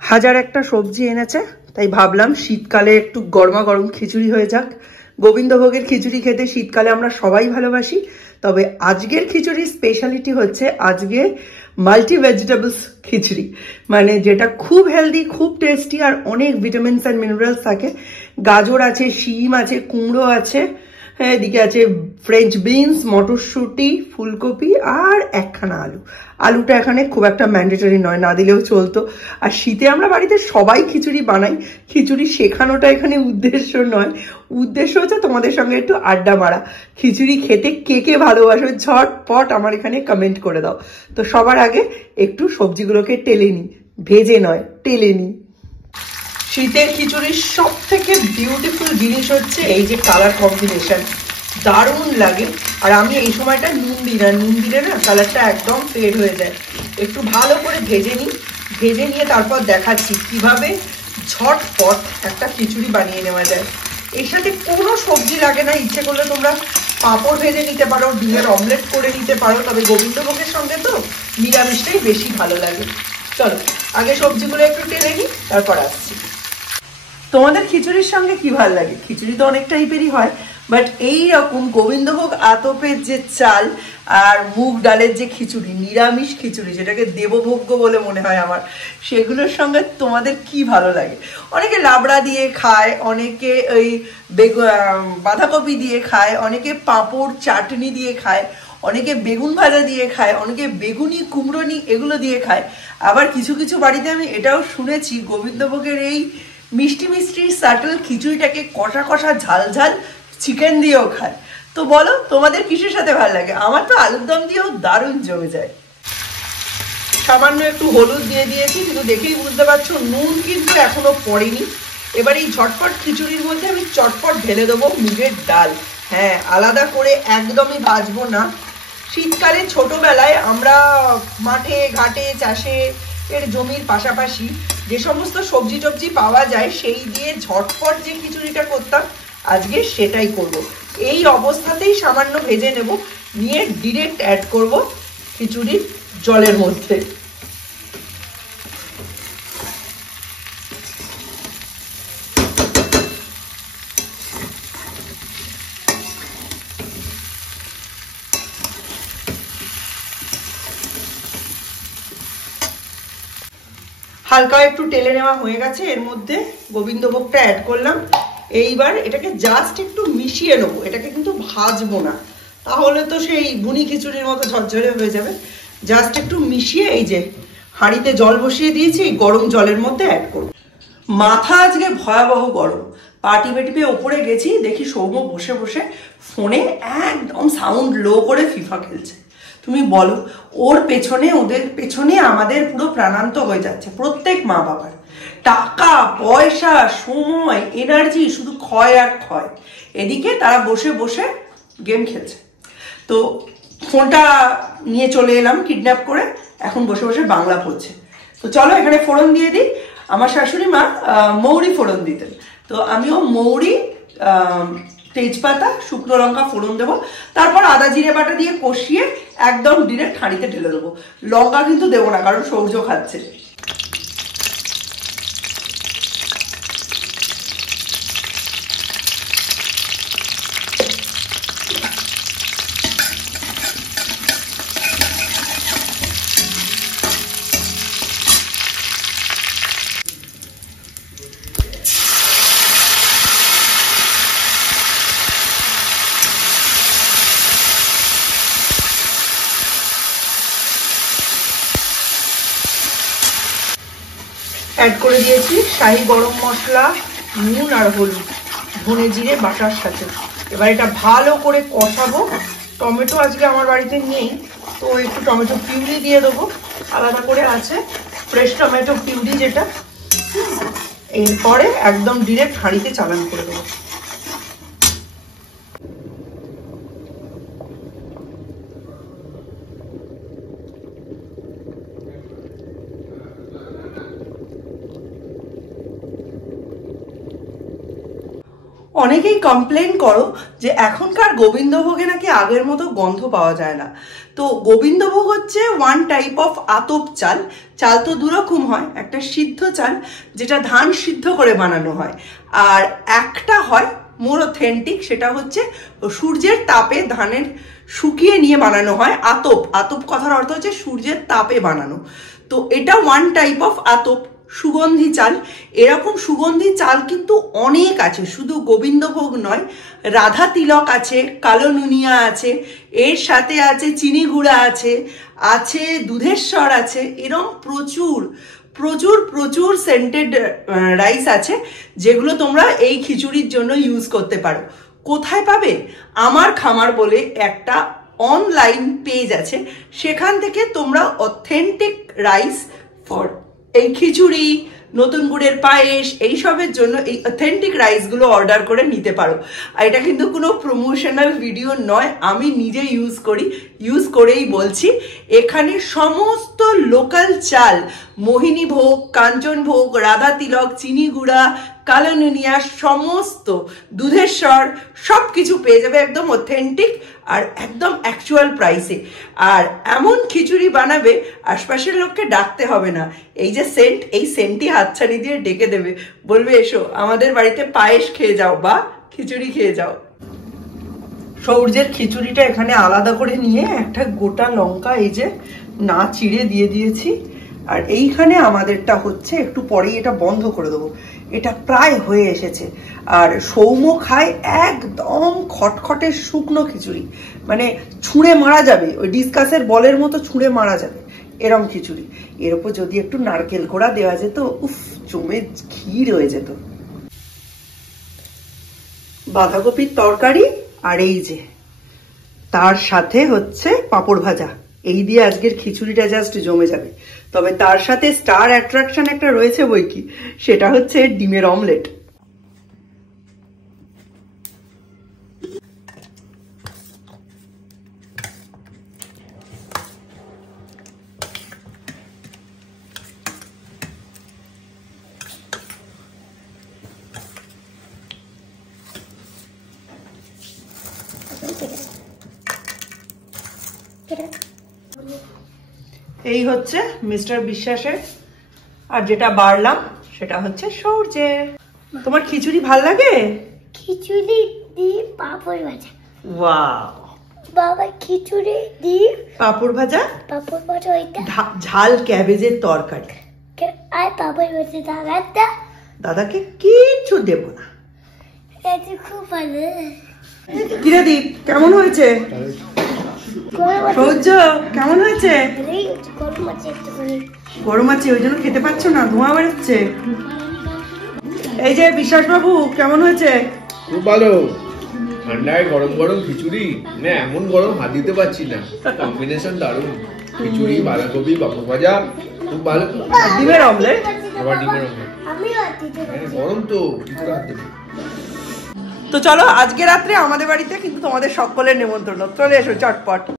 হাজার একটা সবজি এনেছে, তাই ভাবলাম শীতকালে একটু গরমা গরম খিচুড়ি হয়ে যাক। গোবিন্দভোগের খিচুড়ি খেতে শীতকালে আমরা সবাই ভালোবাসি, তবে আজকের খিচুড়ির স্পেশালিটি হচ্ছে আজকে মাল্টি ভেজিটেবলস খিচুড়ি, মানে যেটা খুব হেলদি, খুব টেস্টি আর অনেক ভিটামিনস অ্যান্ড মিনারেলস থাকে। গাজর আছে, শিম আছে, কুমড়ো আছে, হ্যাঁ এদিকে আছে ফ্রেঞ্চ বিনস, মটরশুঁটি, ফুলকপি আর একখানা আলু। আলুটা এখানে খুব একটা ম্যান্ডেটরি নয়, না দিলেও চলতো। আর শীতে আমরা বাড়িতে সবাই খিচুড়ি বানাই, খিচুড়ি শেখানোটা এখানে উদ্দেশ্য নয়, উদ্দেশ্য হচ্ছে তোমাদের সঙ্গে একটু আড্ডা মারা। খিচুড়ি খেতে কে কে ভালোবাসো ঝটপট আমার এখানে কমেন্ট করে দাও। তো সবার আগে একটু সবজিগুলোকে টেলে নিই, ভেজে নয় টেলে নিই। শীতের খিচুড়ির সব থেকে বিউটিফুল জিনিস হচ্ছে এই যে কালার কম্বিনেশন, দারুণ লাগে। আর আমি এই সময়টা নুন দিই না, নুন দিলে না কালারটা একদম ফেড হয়ে যায়। একটু ভালো করে ভেজে নিই, ভেজে নিয়ে তারপর দেখাচ্ছি কিভাবে ঝটপট একটা খিচুড়ি বানিয়ে নেওয়া যায়। এর সাথে কোনো সবজি লাগে না, ইচ্ছে করলে তোমরা পাঁপড় ভেজে নিতে পারো, ডিমের অমলেট করে নিতে পারো, তবে গোবিন্দভোগের সঙ্গে তো নিরামিষটাই বেশি ভালো লাগে। চলো আগে সবজিগুলো একটু টেনে নিই, তারপর আসছি। তোমাদের খিচুড়ির সঙ্গে কি ভালো লাগে? খিচুড়ি তো অনেক টাইপেরই হয়, বাট এই রকম গোবিন্দভোগ আতপের যে চাল আর মুগ ডালের যে খিচুড়ি, নিরামিষ খিচুড়ি, যেটাকে দেবভোগ্য বলে মনে হয় আমার, সেগুলোর সঙ্গে তোমাদের কি ভালো লাগে? অনেকে লাবড়া দিয়ে খায়, অনেকে ওই বাঁধাকপি দিয়ে খায়, অনেকে পাঁপড় চাটনি দিয়ে খায়, অনেকে বেগুন ভাজা দিয়ে খায়, অনেকে বেগুনি কুমড়োনি এগুলো দিয়ে খায়। আবার কিছু কিছু বাড়িতে আমি এটাও শুনেছি গোবিন্দভোগের এই মিষ্টি মিষ্টি সাটল খিচুড়িটাকে কষা কষা ঝাল ঝাল চিকেন দিয়েও খায়। তো বলো তোমাদের কিসের সাথে ভালো লাগে? আমার তো আলুর দম দিয়েও দারুণ জমে যায়। সামান্য একটু হলুদ দিয়ে দিয়েছি, কিন্তু দেখেই বুঝতে পারছো নুন কিন্তু এখনো পড়েনি। এবার এই ঝটপট খিচুড়ির মধ্যে আমি চটপট ঢেলে দেবো মুগের ডাল। হ্যাঁ, আলাদা করে একদমই ভাজবো না। শীতকালে ছোটবেলায় আমরা মাঠে ঘাটে চাষে এর জমির পাশাপাশি যে সমস্ত সবজি টবজি পাওয়া যায় সেই দিয়ে ঝটপট যে খিচুড়িটা করতাম, আজকে সেটাই করব। এই অবস্থাতেই সামান্য ভেজে নেব, নিয়ে ডিরেক্ট অ্যাড করব খিচুড়ির জলের মধ্যে। হালকা একটু টেলে নেওয়া হয়ে গেছে, এর মধ্যে গোবিন্দভোগটা অ্যাড করলাম। এইবার এটাকে জাস্ট একটু মিশিয়ে নেবো, এটাকে কিন্তু ভাজবো না, তাহলে তো সেই বুনি খিচুড়ির মতো ঝরঝরে হয়ে যাবে। জাস্ট একটু মিশিয়ে এই যে হাঁড়িতে জল বসিয়ে দিয়েছি, এই গরম জলের মধ্যে অ্যাড করবো। মাথা আজকে ভয়াবহ গরম, পাটি বেটিপে ওপরে গেছি, দেখি সৌম্য বসে বসে ফোনে একদম সাউন্ড লো করে ফিফা খেলছে। তুমি বলো, ওর পেছনে ওদের পেছনে আমাদের পুরো প্রাণান্ত হয়ে যাচ্ছে, প্রত্যেক মা বাবার টাকা পয়সা সময় এনার্জি শুধু ক্ষয় আর ক্ষয়। এদিকে তারা বসে বসে গেম খেলছে, তো ফোনটা নিয়ে চলে এলাম কিডন্যাপ করে, এখন বসে বসে বাংলা পড়ছে। তো চলো এখানে ফোড়ন দিয়ে দিই। আমার শাশুড়ি মা মৌরি ফোড়ন দিতেন, তো আমিও মৌরি, তেজপাতা, শুকনো লঙ্কা ফোড়ন দেবো, তারপর আদা জিরে বাটা দিয়ে কষিয়ে একদম ডিরেক্ট হাঁড়িতে ঢেলে দেবো। লঙ্কা কিন্তু দেবো না, কারণ সৌর্য খাচ্ছে। অ্যাড করে দিয়েছি শাহি গরম মশলা, নুন আর হলুদ, ধনে জিরে বাটার সাথে। এবার এটা ভালো করে কষাবো। টমেটো আজকে আমার বাড়িতে নেই, তো একটু টমেটো পিউরি দিয়ে দেবো, আলাদা করে আছে ফ্রেশ টমেটো পিউরি যেটা। এরপরে একদম ডিরেক্ট হাঁড়িতে চালান করে দেবো। অনেকেই কমপ্লেন করো যে এখনকার গোবিন্দভোগে নাকি আগের মতো গন্ধ পাওয়া যায় না। তো গোবিন্দভোগ হচ্ছে ওয়ান টাইপ অফ আতপ চাল। চাল তো দুরকম হয়, একটা সিদ্ধ চাল যেটা ধান সিদ্ধ করে বানানো হয়, আর একটা হয় মোর অথেন্টিক, সেটা হচ্ছে সূর্যের তাপে ধানের শুকিয়ে নিয়ে বানানো হয় আতপ। আতপ কথার অর্থ হচ্ছে সূর্যের তাপে বানানো। তো এটা ওয়ান টাইপ অফ আতপ, সুগন্ধি চাল। এরকম সুগন্ধি চাল কিন্তু অনেক আছে, শুধু গোবিন্দভোগ নয়, রাধা তিলক আছে, কালো নুনিয়া আছে, এর সাথে আছে চিনি গুঁড়া আছে, আছে দুধেশ্বর আছে, এরকম প্রচুর প্রচুর প্রচুর সেন্টেড রাইস আছে যেগুলো তোমরা এই খিচুড়ির জন্য ইউজ করতে পারো। কোথায় পাবে? আমার খামার বলে একটা অনলাইন পেজ আছে, সেখান থেকে তোমরা অথেন্টিক রাইস ফর এই খিচুড়ি, নতুন গুড়ের পায়েস, এইসবের জন্য এই অথেন্টিক রাইসগুলো অর্ডার করে নিতে পারো। আর এটা কিন্তু কোনো প্রমোশনাল ভিডিও নয়, আমি নিজে ইউজ করেই বলছি। এখানে সমস্ত লোকাল চাল, মোহিনী ভোগ, কাঞ্চন ভোগ, রাধা তিলক, চিনি গুঁড়া, কালো নুনিয়া, সমস্ত দুধেশ্বর, সব কিছু পেয়ে যাবে একদম অথেন্টিক আর একদম অ্যাকচুয়াল প্রাইসে। আর এমন খিচুড়ি বানাবে আশপাশের লোককে ডাকতে হবে না। এই যে সেন্ট, এই সেন্টই হাতছানি দিয়ে ডেকে দেবে, বলবে এসো আমাদের বাড়িতে পায়েস খেয়ে যাও বা খিচুড়ি খেয়ে যাও। সৌর্যের খিচুড়িটা এখানে আলাদা করে নিয়ে একটা গোটা লঙ্কা এই যে না চিড়ে দিয়ে দিয়েছি। আর এইখানে আমাদেরটা হচ্ছে, একটু পরেই এটা বন্ধ করে দেবো, এটা প্রায় হয়ে এসেছে। আর সৌম্য খায় একদম খটখটে শুকনো খিচুড়ি, মানে ছুঁড়ে মারা যাবে, ওই ডিসকাসের বলের মতো ছুঁড়ে মারা যাবে এরম খিচুড়ি। এর উপর যদি একটু নারকেল কোড়া দেওয়া যেত, উফ, জমে ক্ষীর হয়ে যেত। বাঁধাকপির তরকারি আর এই যে তার সাথে হচ্ছে পাঁপড় ভাজা, এই দিয়ে আজকের খিচুড়িটা জাস্ট জমে যাবে। তবে তার সাথে স্টার অ্যাট্রাকশন একটা রয়েছে বই কি, সেটা হচ্ছে ডিমের অমলেট। এই হচ্ছে মিস্টার বিশ্বাসের, আর যেটা বাড়লাম সেটা হচ্ছে সৌর্যের। তোমার খিচুড়ি ভাল লাগে? খিচুড়ি দিয়ে পাঁপড় ভাজা। ওয়াও, বাবা খিচুড়ি দিয়ে পাঁপড় ভাজা, পাঁপড় ভাজা, ওইটা ঝাল ক্যাবেজের তরকারি। আর পাঁপড় ভাজা দাদাটা, দাদাকে কিচ্ছু দেব না। এটা খুব ভালো। কিরে দীপ, কেমন হয়েছে? সৌর্য কেমন হয়েছে? গরম আছে ওই জন্য খেতে পাচ্ছ না, ধোঁয়া বেরোচ্ছে। এই যে বিশ্বাস বাবু, কেমন হয়েছে? খুব ভালো। ঠান্ডায় গরম গরম খিচুড়ি, না এমন গরম হাত দিতে পারছি না, কম্বিনেশন দারুণ। খিচুড়ি, বাঁধাকপি, পাঁপড় ভাজা, খুব ভালো। ডিমের অমলেট, আবার ডিমের অমলেট। গরম তো কি করে হাত দেবে। তো চলো আজকে রাত্রে আমাদের বাড়িতে কিন্তু তোমাদের সকলের নেমন্ত্রণ, চলে এসো চটপট।